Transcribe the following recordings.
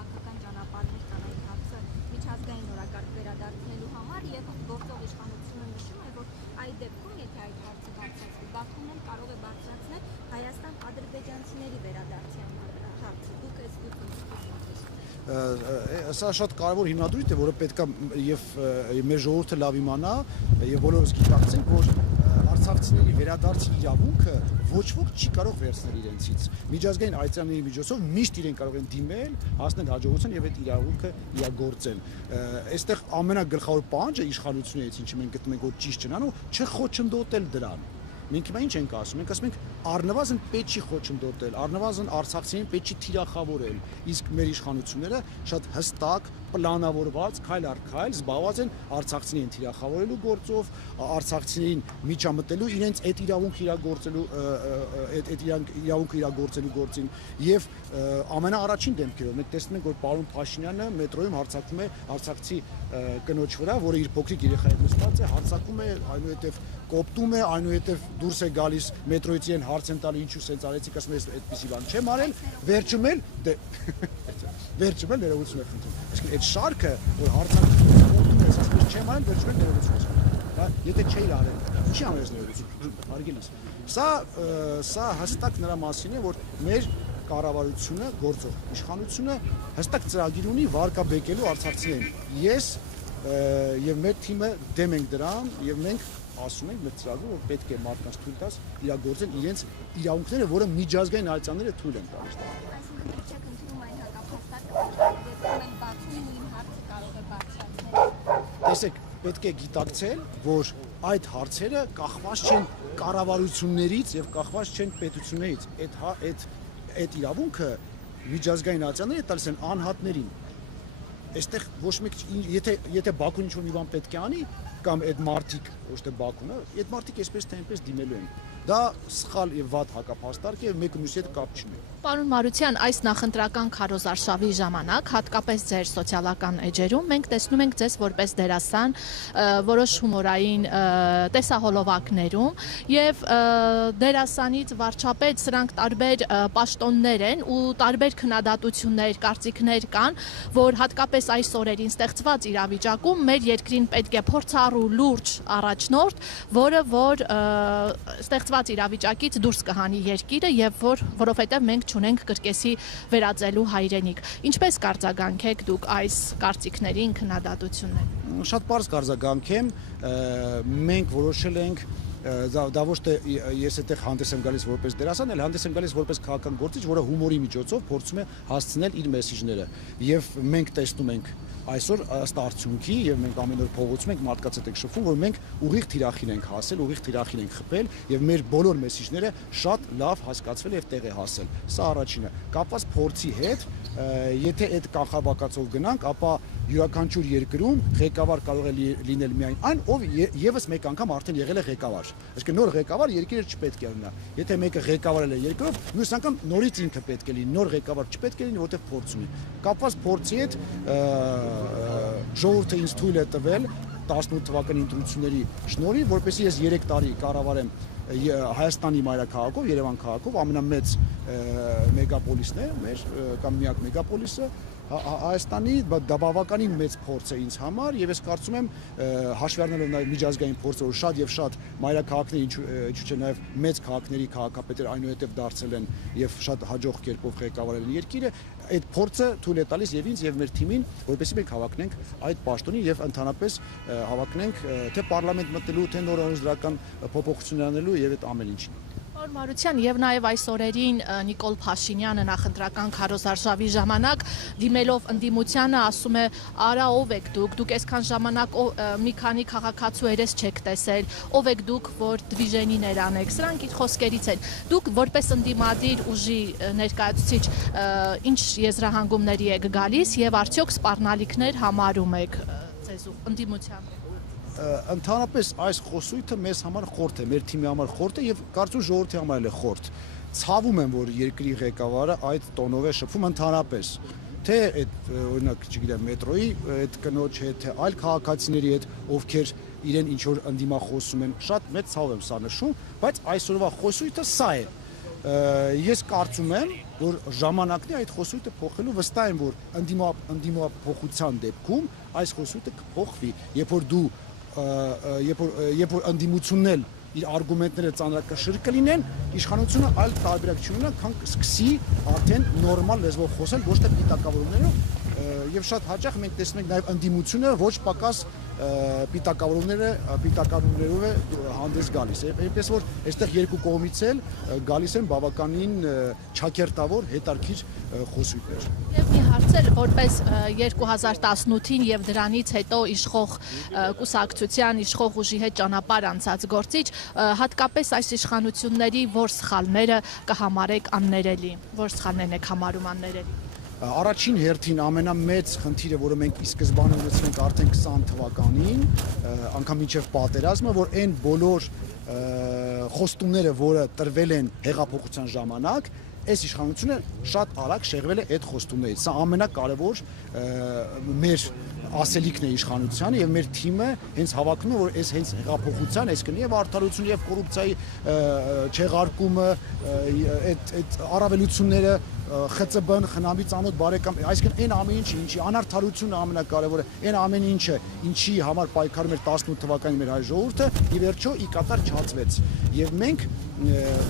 քաղաքական ճանապարհներ կան այդ հարցը միջազգային օրակարգ վերադարձնելու համար եւ գործող իշխանությունը նշում է, որ այդ դեպքում, եթե այդ հարցը բարձրացվի, Բաքուն էլ կարող է բարձրացնել Հայաստան-ադրբեջանցիների վերադարձի հարցը։ Դուք այս Սա շատ կարևոր հիմնադրույթ է, որը պետք է եւ մեր ժողովուրդը լավ իմանա եւ բոլորս գիտակցենք, որ արցախցիների վերադարձի իրավունքը ոչ ոք չի կարող վերցնել իրենցից։ Միջազգային այցանների միջոցով միշտ իրեն կարող են դիմել, հասնել հաջողության եւ այդ իրավունքը իրագործել։ Այստեղ ամենագլխավոր պահանջը իշխանություններից, ինչը մենք գտնում ենք, որ ճիշտ չնան ու չխոչընդոտել դրան։ Մենք հիմա ինչ ենք ասում, մենք ասում ենք առնվազն պետք չի խոչընդոտել, առնվազն արցախցիներին պետք չի թիրախավորել, իսկ մեր իշխանությունները շատ հստակ, պլանավորված, քայլ առ քայլ զբաղված են արցախցիներին թիրախավորելու գործով, արցախցիներին միջամտելու իրենց այդ իրավունքը իրագործելու իրագործելու գործին եւ ամենաառաջին դեպքերով մենք տեսնում ենք, որ պարոն Փաշինյանը մետրոյում հարձակվում է արցախցի կնոջ վրա, որը իր փոքրիկ երեխայի հետ նստած է, հարձակում է, այնուհետև կոպտում է, այնուհետև դուրս է գալիս մետրոյից իրեն հարց են տալի ինչու սենց արեցիք, ասում է այդպիսի բան չեմ արել, վերջում էլ ներողություն եմ խնդրում։ Իսկ այդ շարքը, որ հարձակում է, ասում է չեմ արել, վերջում էլ ներողություն եմ։ Եթե չէի արել, չի անես ներողություն, հարգելիս։ Սա հստակ նրա մասին է, որ մեր կառավարությունը, գործող իշխանությունը հստակ ծրագիր ունի վարկաբեկելու արցախցիներին։ Ես եւ մեր թիմը դեմ ենք դրան եւ մենք ասում ենք մեր ծրագրում, որ պետք է մարդկանց թույլ տաս իրագործել իրենց իրավունքները, որը միջազգային այցանները թույլ են տալիս։ Այսինքն դուք չեք ընդունում այն հակափաստարկը, որ Բաքուն նույն հարցը կարող է բարձրացնել։ Տեսեք, պետք է գիտակցել, որ այդ հարցերը կախված չեն կառավարություններից եւ կախված չեն պետություններից։ Այդ իրավունքը միջազգային այցանները տալիս են անհատներին։ Այստեղ ոչ մեկ եթե Բաքուն ինչ-որ մի բան պետք է անի, կամ այդ մարտիկ, ոչ թե Բաքունը, այդ մարտիկ այսպես թե այնպես դիմելու են։ Դա սխալ եւ վատ հակափաստարկ է, մեկը մյուսի հետ կապ չունի։ Պարոն Մարության, այս նախընտրական քարոզարշավի ժամանակ, հատկապես ձեր սոցիալական էջերում, մենք տեսնում ենք ձեզ որպես դերասան որոշ հումորային տեսահոլովակներում եւ դերասանից վարչապետ սրանք տարբեր պաշտոններ են ու տարբեր քննադատություններ, կարծիքներ կան, որ հատկապես այս օրերին ստեղծված իրավիճակում մեր երկրին պետք է փորձառու լուրջ առաջնորդ, որը որ ստեղծված իրավիճակից դուրս կհանի երկիրը եւ որովհետեւ մենք չունենք կրկեսի վերածելու հայրենիք։ Ինչպես կարձագանքեք դուք այս կարծիքներին, քննադատություններին։ Շատ պարզ կարձագանքեմ, մենք որոշել ենք դա ոչ թե ես այդտեղ հանդես եմ գալիս որպես դերասան, այլ հանդես եմ գալիս որպես քաղաքական գործիչ, որը հումորի միջոցով փորձում է հասցնել իր մեսիջները։ Եվ մենք տեսնում ենք այսօր ըստ արդյունքի եւ մենք ամեն օր փողոցում ենք մարդկանց հետ ենք շփվում, որ մենք ուղիղ թիրախին ենք հասել, ուղիղ թիրախին ենք խփել եւ մեր բոլոր մեսիջները շատ լավ հասկացվել եւ տեղ է հասել։ Սա առաջինը։ Կապված փորձի հետ, եթե այդ կանխաբակացով գնանք, ապա յուրաքանչյուր երկրում ղեկավար կարող է լինել միայն այն, ով եւս մեկ անգամ արդեն եղել է ղեկավար։ Այսինքն նոր ղեկավար երկիրը չպետք է ունենա։ Եթե մեկը ղեկավարել է երկրով, մյուս անգամ նորից ինքը պետք է լինի, նոր ղեկավար չպետք է լինի, որտեղ փորձ ունի։ Կապված փորձի հետ ժողովուրդը ինձ թույլ է տվել 18 թվականի ընտրությունների շնորհիվ, որպեսզի ես 3 տարի կառավարեմ Հայաստանի մայրաքաղաքով, Երևան քաղաքով, ամենամեծ մեգապոլիսն է մեր կամ միակ մեգապոլիսը Հայաստանի, դա բավականին մեծ փորձ է ինձ համար եւ ես կարծում եմ հաշվի առնելով նաեւ միջազգային փորձը, որ շատ եւ շատ մայրաքաղաքների ինչու՞ չէ նաեւ մեծ քաղաքների քաղաքապետեր այնուհետեւ դարձել են եւ շատ հաջող կերպով ղեկավարել են երկիրը, այդ փորձը թույլ է տալիս եւ ինձ եւ մեր թիմին, որպեսզի մենք հավակնենք այդ պաշտոնին եւ ընդհանրապես հավակնենք թե պարլամենտ մտնելու, թե նոր օրենսդրական փոփոխություններ անելու եւ այդ ամեն ինչին։ Պարոն Մարության, եւ նաեւ այս օրերին Նիկոլ Փաշինյանը նախընտրական քարոզարշավի ժամանակ դիմելով ընդդիմությանը ասում է՝ «Արա, ով եք դուք այսքան ժամանակ մի քանի քաղաքացու երես չեք տեսել, ով եք դուք, որ դվիժենիներ անեք»։ Սրանք իր խոսքերից են։ Դուք որպես ընդդիմադիր ուժի ներկայացուցիչ ինչ եզրահանգումների եք գալիս եւ արդյոք սպառնալիքներ համարում եք ձեզ ընդդիմությանը։ Ընդհանրապես այս խոսույթը մեզ համար խորտ է, մեր թիմի համար խորտ է եւ կարծում ժողովրդի համար էլ է խորտ։ Ցավում եմ, որ երկրի ղեկավարը այդ տոնով է շփվում ընդհանրապես, թե այդ օրինակ, չգիտեմ, մետրոյի այդ կնոջ հետ, թե այլ քաղաքացիների հետ, ովքեր իրեն ինչ որ ընդդիմախոսում են, շատ մեծ ցավ եմ սա նշում, բայց այսօրվա խոսույթը սա է։ ես կարծում եմ, որ ժամանակն է այդ խոսույթը փոխելու, վստահ եմ, որ ընդդիմափոխության դեպքում այս խոսույթը կփոխվի, երբ որ ընդդիմությունն էլ իր արգումենտները ծանրակշիռ կլինեն, իշխանությունը այլ տարբերակ չունենա, քան կսկսի արդեն նորմալ լեզվով խոսել, ոչ թե պիտակավորումներով, եւ շատ հաճախ մենք տեսնում ենք նաեւ ընդդիմությունը ոչ պակաս պիտակավորումներով է հանդես գալիս։ Այնպես որ այստեղ երկու կողմից էլ գալիս են բավականին չակերտավոր հետարքիր խոսույթներ։ Եվ մի հարց էր, որպես 2018-ին եւ դրանից հետո իշխող կուսակցության իշխող ուժի հետ ճանապարհ անցած գործիչ, հատկապես այս իշխանությունների որ սխալները կհամարեք աններելի, որ սխալներն եք համարում աններելի։ Առաջին հերթին ամենամեծ խնդիրը, որը մենք ի սկզբանե ունեցինք արդեն 20 թվականին, անգամ մինչև պատերազմը, որ այն բոլոր խոստումները, որը տրվել են հեղափոխության ժամանակ, այս իշխանությունը շատ արագ շեղվել է այդ խոստումներից։ Սա ամենակարևոր մեր ասելիքն է իշխանությանը եւ մեր թիմը հենց հավակնում է, որ այս հենց հեղափոխության, այսինքն եւ արդարություն եւ կոռուպցիայի չեղարկումը, այդ առավելությունները ԽՑԲ-ն խնամի ծանոթ բարեկամ, այսինքն այն ամեն ինչը, ինչի անարդարությունը ամենակարևորը, այն ամեն ինչը, ինչի համար պայքարում էր 18 թվականին մեր հայ ժողովուրդը, ի վերջո ի կատար չհացվեց։ Եվ մենք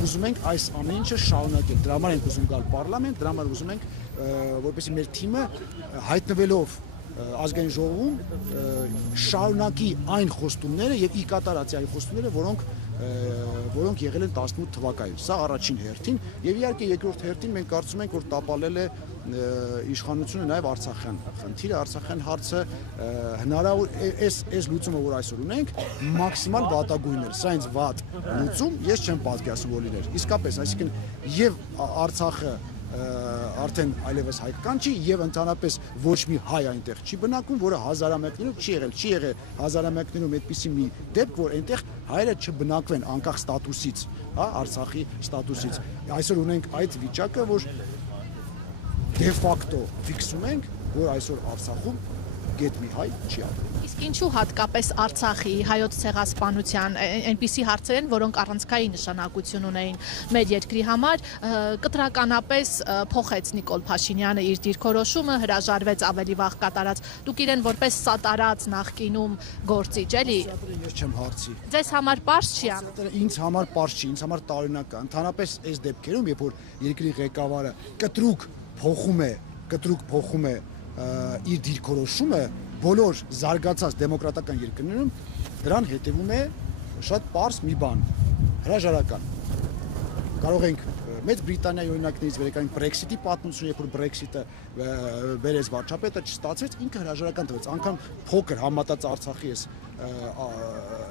ուզում ենք այս ամեն ինչը շարունակել։ Դրա համար ենք ուզում գալ պարլամենտ, դրա համար ուզում ենք, որպեսզի մեր թիմը հայտնվելով ազգային ժողովում շարունակի այն խոստումները եւ ի կատարածի այն խոստումները, որոնք եղել են 18 թվականին։ Սա առաջին հերթին եւ իհարկե երկրորդ հերթին մենք կարծում ենք, որ տապալել է իշխանությունը նաեւ Արցախյան խնդիրը, Արցախյան հարցը հնարավոր այս լուծումը, որ այսօր ունենք, մաքսիմալ վատագույնն էր։ Սա ինձ վատ լուծում ես չեմ պատկերացնում, որ լիներ։ Իսկապես, այսինքն եւ Արցախը արդեն այլևս հայկական չի եւ ընդհանրապես ոչ մի հայ այնտեղ չի բնակվում, որը հազարամյակներով չի եղել հազարամյակներով այդպիսի մի դեպք, որ այնտեղ հայերը չբնակվեն անկախ ստատուսից, հա, Արցախի ստատուսից։ Այսօր ունենք այդ վիճակը, որ դե ֆակտո ֆիքսում ենք, որ այսօր Արցախում գետ մի հայ չի ապրում։ Իսկ ինչու հատկապես Արցախի հայոց ցեղասպանության այնպիսի հարցեր են, որոնք առանցքային նշանակություն ունեին մեր երկրի համար, կտրականապես փոխեց Նիկոլ Փաշինյանը իր դիրքորոշումը, հրաժարվեց ավելի վաղ կատարած։ Դուք իրեն որպես սատարած նախկինում գործիչ, էլի։ Ես չեմ հարցի։ Ձեզ համար պարզ չի անում։ Ինձ համար պարզ չի, ինձ համար տարօրինակ է։ Ընդհանրապես այս դեպքերում, երբ որ երկրի ղեկավարը կտրուկ փոխում է իր դիրքորոշումը, բոլոր զարգացած դեմոկրատական երկրներում դրան հետևում է շատ պարզ մի բան՝ հրաժարական։ Կարող ենք Մեծ Բրիտանիայի օրինակներից վերեկային Brexit-ի պատմությունը, երբ որ Brexit-ը վերեց վարչապետը, չստացվեց, ինքը հրաժարական տվեց, անգամ փոքր համատած Արցախի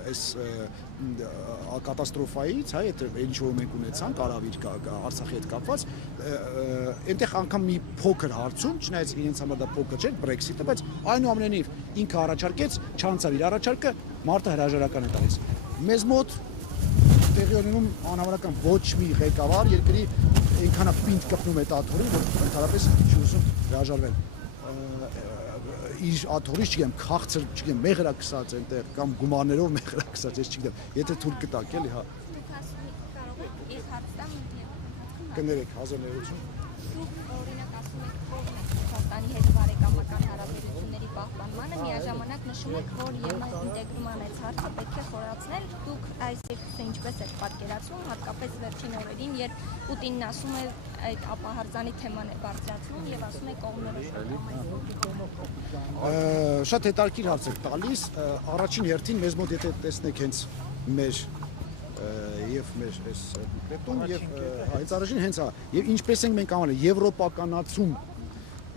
այս կատաստրոֆայից, հա, այդ ինչ որ մենք ունեցանք Արավիր Արցախի հետ կապված, այնտեղ անգամ մի փոքր հարցում, չնայած իրենց համար դա փոքր չէր Brexit-ը, բայց այնուամենայնիվ ինքը առաջարկեց, չանցավ իր առաջարկը, մարդը հրաժարական է տալիս։ Մեզ մոտ տեղի ունենում անհավանական ոչ մի ղեկավար երկրի այնքան պինդ կպնում է աթոռին, որ ընդհանրապես չի ուզում հրաժարվել։ Իր աթոռից, չգիտեմ, քաղցր, չգիտեմ, մեղրակսած այնտեղ կամ գումարներով մեղրակսած, ես չգիտեմ, եթե թույլ կտակ էլի, հա։ Կարող եք ես հարց տամ Կներեք, հազար ներողություն։ Դուք օրինակ ասում եք կողմ եք Ռուսաստանի հետ բարեկամական հարաբերությունների պահպանմանը, միաժամանակ նշում եք, որ ԵՄ ինտեգրման այս հարցը պետք է խորացնել։ Դուք այս երկուսը ինչպես եք պատկերացնում, հատկապես վերջին օրերին, երբ Պուտինն ասում է այդ ապահարզանի թեման է բարձրացնում եւ ասում է կողմնորոշում։ Շատ հետաքրքիր հարց եք տալիս։ Առաջին հերթին մեզ մոտ եթե տեսնեք հենց մեր եւ մեր այս պետում եւ այս առաջին հենց է եւ ինչպես ենք մենք անվանել եվրոպականացում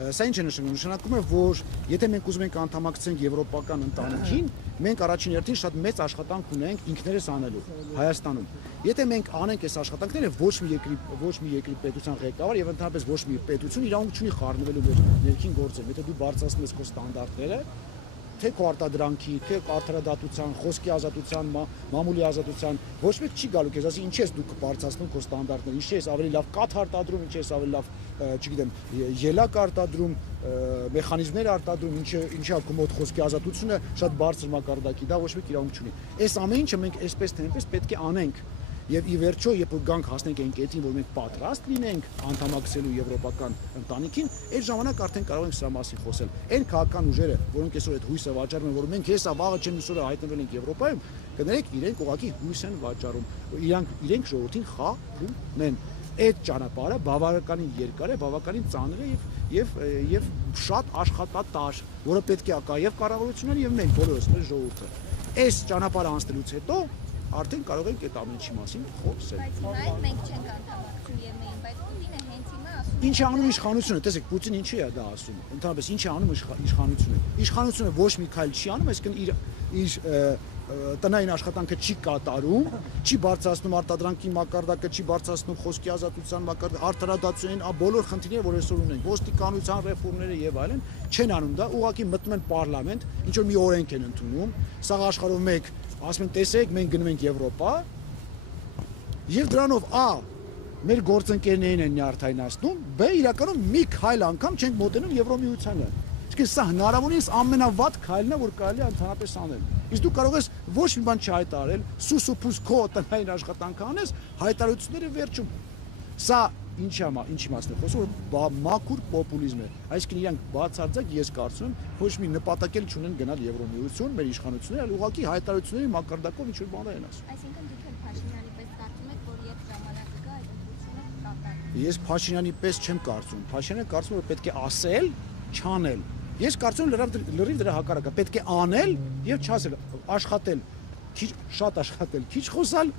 Սա ինչ է նշանակում։ Նշանակում է, որ եթե մենք ուզում ենք անդամակցենք եվրոպական ընտանիքին, մենք առաջին հերթին շատ մեծ աշխատանք ունենք ինքներս անելու Հայաստանում։ Եթե մենք անենք այս աշխատանքները, ոչ մի երկրի պետության ղեկավար եւ ընդհանրապես ոչ մի պետություն իրավունք չունի խառնվելու մեր ներքին գործերում։ Եթե դու բարձրացնում ես քո ստանդարտները, թե քո արտադրանքի, թե արդարադատության, խոսքի ազատության, մամուլի ազատության, ոչ մեկ չի գալու քեզ, ասի ինչ ես դու կբարձրացնում քո ստանդարտները, ինչ ես ավելի լավ կաթ արտադրում, ինչ ես ավելի լավ, չգիտեմ, ելակ արտադրում, մեխանիզմներ արտադրում, ինչա քո մոտ խոսքի ազատությունը շատ բարձր մակարդակի, դա ոչ մեկ իրավունք չունի։ Այս ամեն ինչը մենք այսպես թե այնպես պետք է անենք։ Եվ ի վերջո, երբ որ գանք հասնենք այն կետին, որ մենք պատրաստ լինենք անդամակցելու եվրոպական ընտանիքին, այդ ժամանակ արդեն կարող ենք սրա մասին խոսել։ Այն քաղաքական ուժերը, որոնք այսօր այդ հույսը վաճառում են, որ մենք հեսա վաղը չեմ ուսորը հայտնվել ենք Եվրոպայում, կներեք, իրենք ուղղակի հույս են վաճառում։ Իրենք ժողովրդին խաղում են։ Այդ ճանապարհը բավականին երկար է, բավականին ծանր է եւ շատ աշխատատար, որը պետք է կա եւ կառավարությունները եւ մենք բոլորս մեր ժողովուրդը։ Այս ճանապարհը անցնելուց հետո արդեն կարող ենք այդ ամեն ինչի մասին խոսել։ Բայց հիմա մենք չենք անդամակցում եւ մենք, բայց Պուտինը հենց հիմա ասում Ինչ է անում իշխանությունը, տեսեք, Պուտինը ինչի է դա ասում։ Ընդհանրապես ինչ է անում իշխանությունը։ Իշխանությունը ոչ մի քայլ չի անում, այսինքն իր տնային աշխատանքը չի կատարում, չի բարձրացնում արտադրանքի մակարդակը, չի բարձրացնում խոսքի ազատության մակարդակը, արդարադատության բոլոր խնդիրները, որ այսօր ունենք, ոստիկանության ռեֆորմները եւ այլն, չեն անում դա, ուղղակի մտնում են պարլամենտ, ինչ որ մի օրենք են ընդունում, սա աշխարհով մեկ, ասում են, տեսեք, մենք գնում ենք Եվրոպա, եւ դրանով մեր գործընկերներին են նյարդայնացնում, բ իրականում մի քայլ անգամ չենք մոտենում Եվրոմիությանը։ Իսկ սա հնարավորինս ամենավատ քայլն է, որ կարելի է ընդհանրապես անել։ Իսկ դու կարող ես ոչ մի բան չհայտարարել, սուս ու փուս քո տնային աշխատանքը անես, հայտարարությունները վերջում։ Սա ինչի մասն է խոսում, որ մաքուր պոպուլիզմ է։ Այսինքն իրանք բացարձակ ես կարծում եմ ոչ մի նպատակ էլ չունեն գնալ Եվրոմիություն, մեր իշխանությունները, այլ ուղղակի հայտարարությունների մակարդակով ինչ որ բաներ են ասում։ Այսինքն դուք էլ Փաշինյանի պես կարծում եք, որ երբ ժամանակը գա, այդ ընդդիմությունը կկատարվի։ Ես Փաշինյանի պես չեմ կարծում։ Փաշինյանը կարծում որ պետք է ասել, չանել։ Ես կարծում եմ լրիվ դրա հակառակը, պետք է անել եւ չասել, աշխատել, շատ աշխատել, քիչ խոսալ,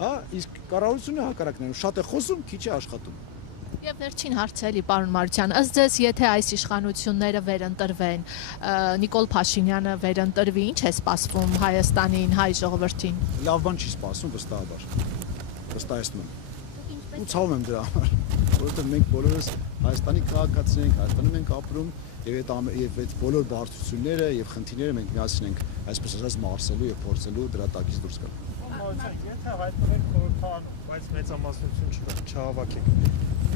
հա, իսկ կառավարությունը հակառակն է, շատ է խոսում, քիչ է աշխատում։ Եվ վերջին հարցը էլի, պարոն Մարությյան, ըստ ձեզ, եթե այս իշխանությունները վերընտրվեն, Նիկոլ Փաշինյանը վերընտրվի, ինչ է սպասվում Հայաստանին, հայ ժողովրդին։ Լավ բան չի սպասում, վստահաբար։ Վստահեցնում եմ։ Ու ցավում եմ դրա համար, որովհետեւ մենք բոլորս Հայաստանի քաղաքացիներ ենք, Հայաստանում ենք ապրում եւ այդ բոլոր բարդությունները եւ խնդիրները մենք միասին ենք, այսպես ասած, մարսելու եւ փորձելու դրա տակից դուրս գալ։ Եթե հայտնվեք խորհրդան, բայց մեծամասնություն չհավաքեք,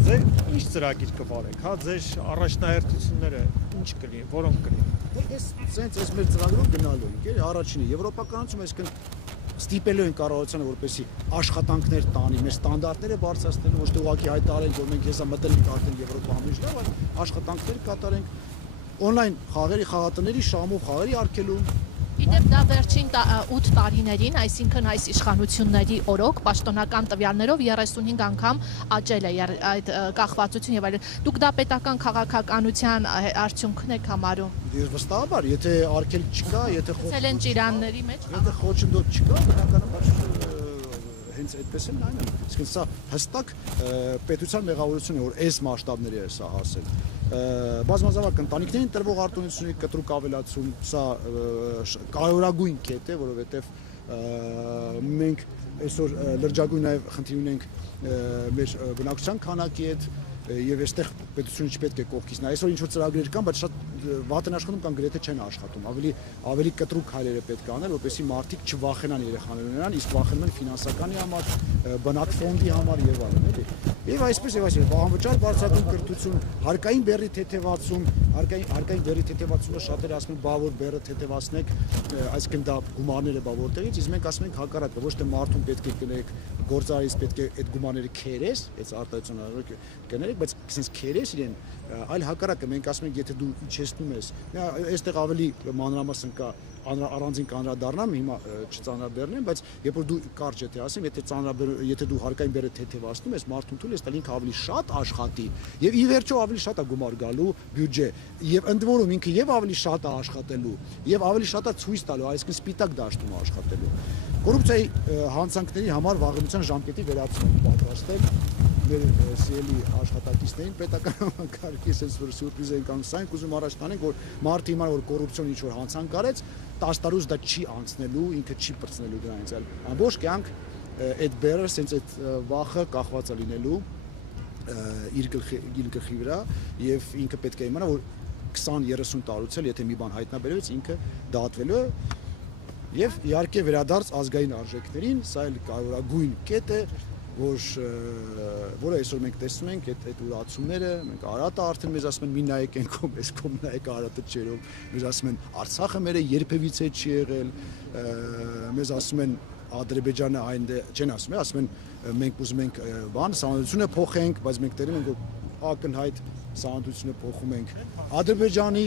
ձեր ինչ ծրագիր կվարեք, հա, ձեր առաջնահերթությունները ինչ կլինեն, որոնք կլինեն։ Այս մեր ծրագրով գնալու ենք, առաջինը եվրոպականացում, այսինքն ստիպելու են կառավարությանը, որպեսզի աշխատանքներ տանի, մեր ստանդարտները բարձրացնելու, ոչ թե ուղղակի հայտարարել, որ մենք հեսա մտել ենք արդեն Եվրոպա ամիջներով, այլ աշխատանքներ կատարենք, օնլայն խաղերի, խաղատների, շահումով խաղերի արգելում։ Իդեպ դա վերջին 8 տարիներին, այսինքն այս իշխանությունների օրոք պաշտոնական տվյալներով 35 անգամ աճել է այդ կախվածություն եւ այլն։ Դուք դա պետական քաղաքականության արդյունքն եք համարում։ Ես վստահաբար, եթե արգել չկա, եթե Ցելեն ճիրանների մեջ, եթե խոչընդոտ չկա, բնականաբար հենց այդպես էլ նայում եմ։ Իսկ սա հստակ պետության մեղավորություն է, որ այս մասշտաբների է սա հասել։ Բազմազավակ ընտանիքներին տրվող արտոնությունների կտրուկ ավելացում, սա կարևորագույն կետ է, որովհետև մենք այսօր լրջագույն նաև խնդիր ունենք մեր բնակչության քանակի հետ եւ այստեղ պետությունը չպետք է կողքից նայ։ Այսօր ինչ որ ծրագրեր կան, բայց շատ վատ են աշխատում կամ գրեթե չեն աշխատում։ Ավելի կտրուկ հայրերը պետք է անել, որպեսզի մարդիկ չվախենան երեխաներ ունենան, իսկ վախենում են ֆինանսականի համար, բնակ ֆոնդի համար եւ այլն, էլի։ Եվ այսպես անվճար բարձրագույն կրթություն, հարկային բեռի թեթևացում, հարկային բեռի թեթևացումը շատերը ասում են, բա որ բեռը թեթևացնեք, այսինքն դա գումարները բա որտեղից, իսկ մենք ասում ենք հակառակը, ոչ թե մարդուն պետք է կներեք, գործարարից պետք է այդ գումարները քերես, այս արտահայտությունը կներեք, բայց sense քերես իրեն, այլ հակառակը մենք ասում ենք, եթե դու իջեցնում ես, այստեղ ավելի մանրամասն կա առանձին կանրադառնամ, հիմա չծանրաբեռնեմ, բայց երբ որ դու կարճ եթե ասեմ, եթե դու հարկային բեռը թեթևացնում ես, մարդուն թույլ ես տալ ինքը ավելի շատ աշխատի, եւ ի վերջո ավելի շատ է գումար գալու բյուջե, եւ ընդ որում ինքը եւ ավելի շատ է աշխատելու, եւ ավելի շատ է ցույց տալու, այսինքն սպիտակ դաշտում է աշխատելու։ Կոռուպցիայի հանցանքների համար վաղեմության ժամկետի վերացում պատրաստել մեր սիրելի աշխատակիցներին պետական կարգի sense որ սուրպրիզ են կան, սա ենք ուզում առաջ տանենք, որ մարդը հիմա որ կոռուպցիոն ինչ որ հանցանք արեց, 10 տարուց դա չի անցնելու, ինքը չի բրցնելու դրանից, այլ ամբողջ կյանք այդ բեռը sense այդ վախը կախված է լինելու իր գլխի վրա եւ ինքը պետք է իմանա, որ 20-30 տարուց էլ եթե մի բան հայտնաբերվեց, ինքը դատվելու է եւ իհարկե վերադարձ ազգային արժեքներին, սա էլ կարևորագույն կետ է, որը այսօր մենք տեսնում ենք այդ ուրացումները, մենք Արարատը արդեն մեզ ասում են մի նայեք են կողմ, այս կողմ նայեք Արարատը չերով, մեզ ասում են Արցախը մերը երբևիցե չի եղել, մեզ ասում են Ադրբեջանը այն չեն ասում են մենք ուզում ենք բան սահմանությունը փոխենք, բայց մենք տերում ենք որ ակնհայտ սահմանությունը փոխում ենք։ Ադրբեջանի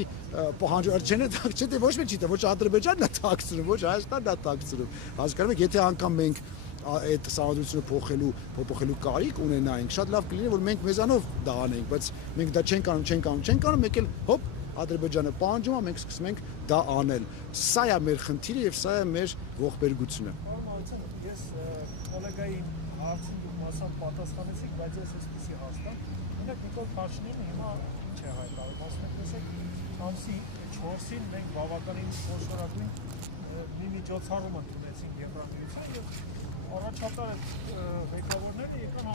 պահանջը չէ ոչ մեկ չի դա ոչ Ադրբեջանն է թաքցնում, ոչ Հայաստանն է թաքցնում։ Հասկանում եք, եթե անգամ մենք այդ սահմանությունը փոփոխելու կարիք ունենայինք, շատ լավ կլիներ որ մենք մեզանով դա անենք, բայց մենք դա չենք անում, մեկ էլ հոպ Ադրբեջանը պահանջում է, մենք սկսում ենք դա անել։ Սա է մեր խնդիրը եւ սա է մեր ողբերգությունը։ Ես կոլեգայի հարցին դուք մասամբ պատասխանեցիք, բայց ես այսպեսի հաստատ։ Օրինակ Նիկոլ Փաշինյանը հիմա ինչ է հայտարարում, ասում եք, տեսեք, ամսի 4-ին մենք բավականին խոշորագույն մի միջոցառում ընդունեցինք Եվրամիության եւ առաջատար ղեկավարները եկան